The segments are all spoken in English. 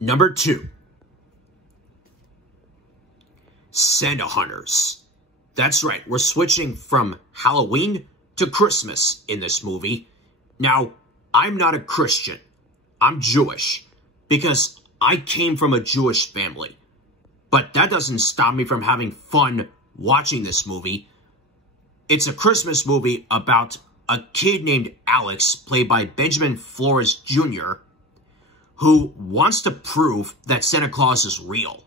Number 2. Santa Hunters. That's right, we're switching from Halloween to Christmas in this movie. Now, I'm not a Christian. I'm Jewish, because I came from a Jewish family. But that doesn't stop me from having fun watching this movie. It's a Christmas movie about a kid named Alex, played by Benjamin Flores Jr., who wants to prove that Santa Claus is real.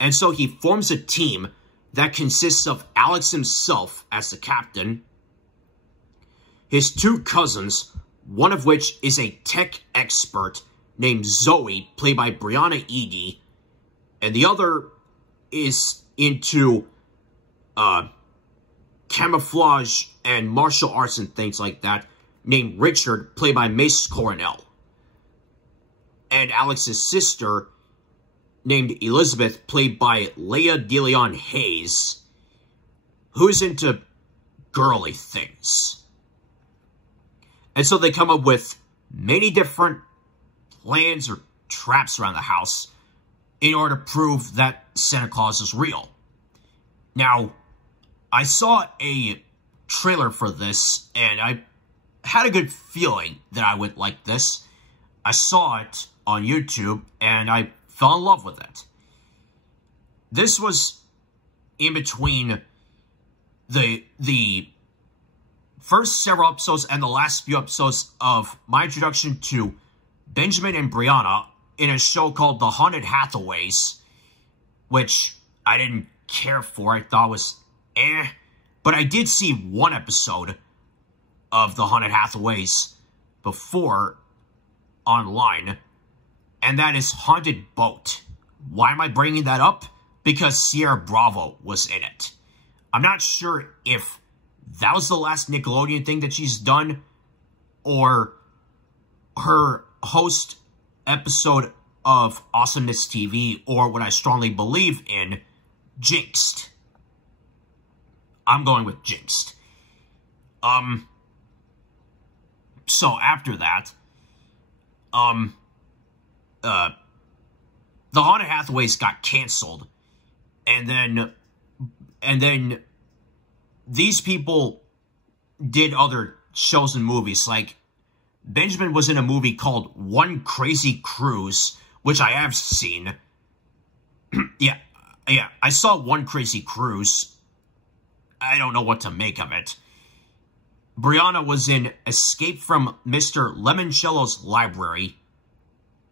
And so he forms a team that consists of Alex himself as the captain, his 2 cousins, one of which is a tech expert named Zoe, played by Brianna Eady, and the other is into camouflage and martial arts and things like that, named Richard, played by Mace Coronel. And Alex's sister, named Elizabeth, played by Leah DeLeon Hayes, who's into girly things. And so they come up with many different plans or traps around the house in order to prove that Santa Claus is real. Now, I saw a trailer for this, and I had a good feeling that I would like this. I saw it on YouTube, and I fell in love with it. This was in between the first several episodes and the last few episodes of my introduction to Benjamin and Brianna in a show called The Haunted Hathaways, which I didn't care for. I thought was but I did see one episode of The Haunted Hathaways before online, and that is Haunted Boat. Why am I bringing that up? Because Sierra Bravo was in it. I'm not sure if that was the last Nickelodeon thing that she's done, or her host episode of Awesomeness TV, or what I strongly believe in, Jinxed. I'm going with Jinxed. So after that, The Haunted Hathaways got canceled, and then these people did other shows and movies. Like, Benjamin was in a movie called One Crazy Cruise, which I have seen. yeah, I saw One Crazy Cruise. I don't know what to make of it. Brianna was in Escape from Mr. Lemoncello's Library.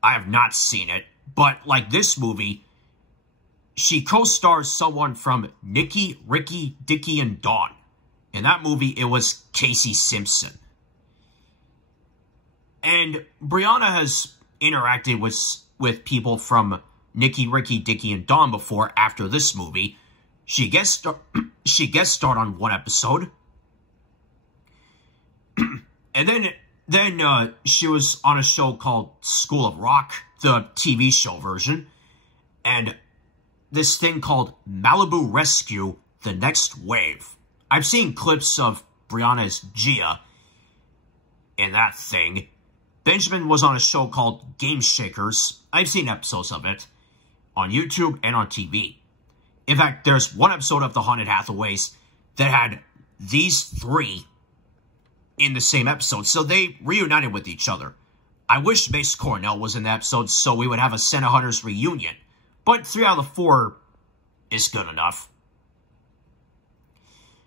I have not seen it, but like this movie, she co-stars someone from Nicky, Ricky, Dickie, and Dawn. In that movie, it was Casey Simpson. And Brianna has interacted with people from Nicky, Ricky, Dickie, and Dawn before after this movie. She guest starred on one episode. And then she was on a show called School of Rock, the TV show version. And this thing called Malibu Rescue, The Next Wave. I've seen clips of Brianna as Gia in that thing. Benjamin was on a show called Game Shakers. I've seen episodes of it on YouTube and on TV. In fact, there's one episode of The Haunted Hathaways that had these 3 in the same episode, so they reunited with each other. I wish Mace Coronel was in the episode so we would have a Santa Hunters reunion, but 3 out of the 4 is good enough.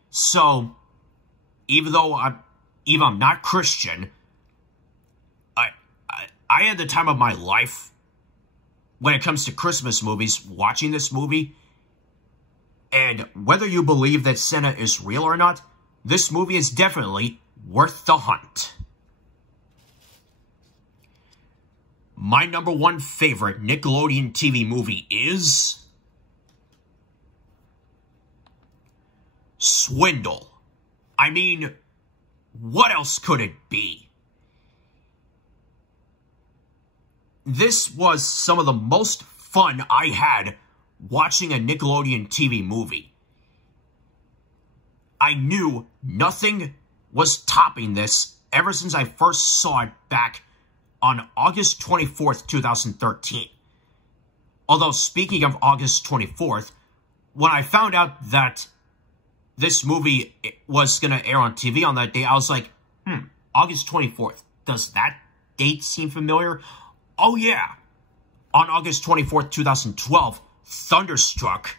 So, even I'm not Christian, I had the time of my life when it comes to Christmas movies watching this movie. And whether you believe that Santa is real or not, this movie is definitely worth the hunt. My number 1 favorite Nickelodeon TV movie is Swindle. I mean, what else could it be? This was some of the most fun I had watching a Nickelodeon TV movie. I knew nothing was topping this ever since I first saw it back on August 24th, 2013. Although, speaking of August 24th, when I found out that this movie was going to air on TV on that day, I was like, August 24th. Does that date seem familiar? Oh, yeah. On August 24th, 2012, Thunderstruck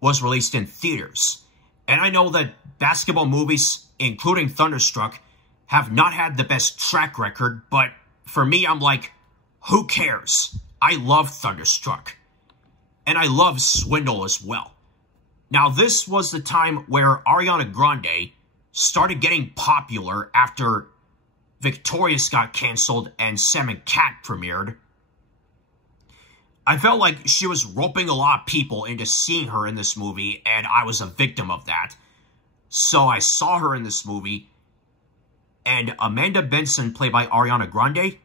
was released in theaters. And I know that basketball movies, including Thunderstruck, have not had the best track record, but for me, I'm like, who cares? I love Thunderstruck. And I love Swindle as well. Now, this was the time where Ariana Grande started getting popular after Victorious got canceled and Sam and Cat premiered. I felt like she was roping a lot of people into seeing her in this movie, and I was a victim of that. So I saw her in this movie, and Amanda Benson, played by Ariana Grande,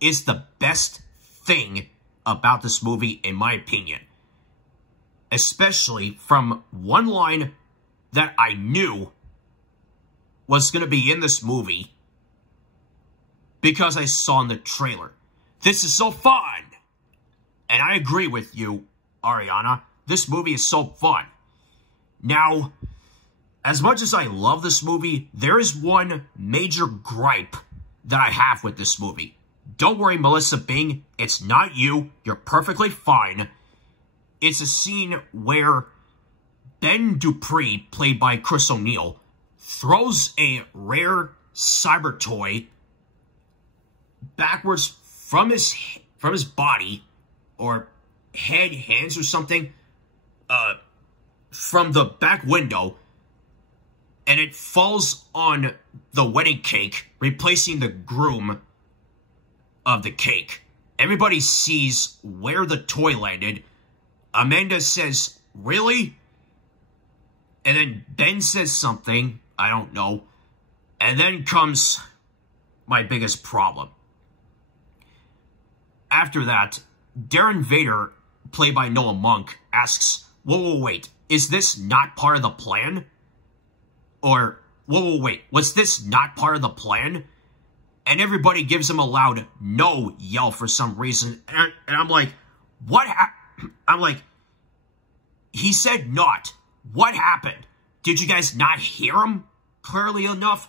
is the best thing about this movie, in my opinion. Especially from one line that I knew was going to be in this movie because I saw in the trailer. This is so fun! And I agree with you, Ariana. This movie is so fun. Now, as much as I love this movie, there is one major gripe that I have with this movie. Don't worry, Melissa Bing. It's not you. You're perfectly fine. It's a scene where Ben Dupree, played by Chris O'Neill, throws a rare cyber toy backwards from his body, or hands or something, from the back window, and it falls on the wedding cake, replacing the groom of the cake. Everybody sees where the toy landed. Amanda says, "Really?" And then Ben says something, I don't know. And then comes my biggest problem. After that, Darren Vader, played by Noah Monk, asks, whoa, wait, is this not part of the plan? Or, whoa, wait, was this not part of the plan? And everybody gives him a loud no yell for some reason. And I'm like, what happened? I'm like, he said not. What happened? Did you guys not hear him clearly enough?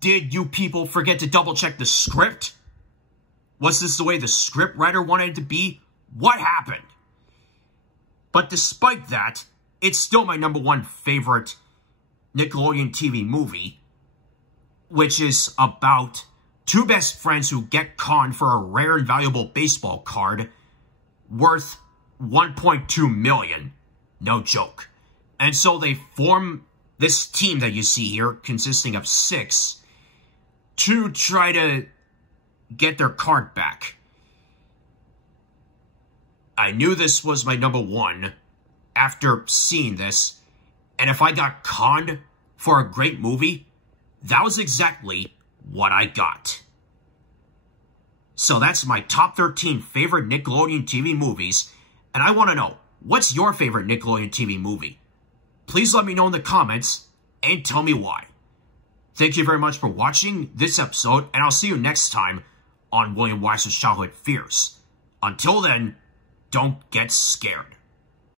Did you people forget to double check the script? Was this the way the script writer wanted it to be? What happened? But despite that, it's still my #1 favorite Nickelodeon TV movie, which is about two best friends who get conned for a rare and valuable baseball card worth $1.2 million. No joke. And so they form this team that you see here, consisting of 6, to try to get their card back. I knew this was my #1 after seeing this, and if I got conned for a great movie, that was exactly what I got. So that's my top 13 favorite Nickelodeon TV movies, and I want to know, what's your favorite Nickelodeon TV movie? Please let me know in the comments, and tell me why. Thank you very much for watching this episode, and I'll see you next time on William Weyser's Childhood Fears. Until then, don't get scared.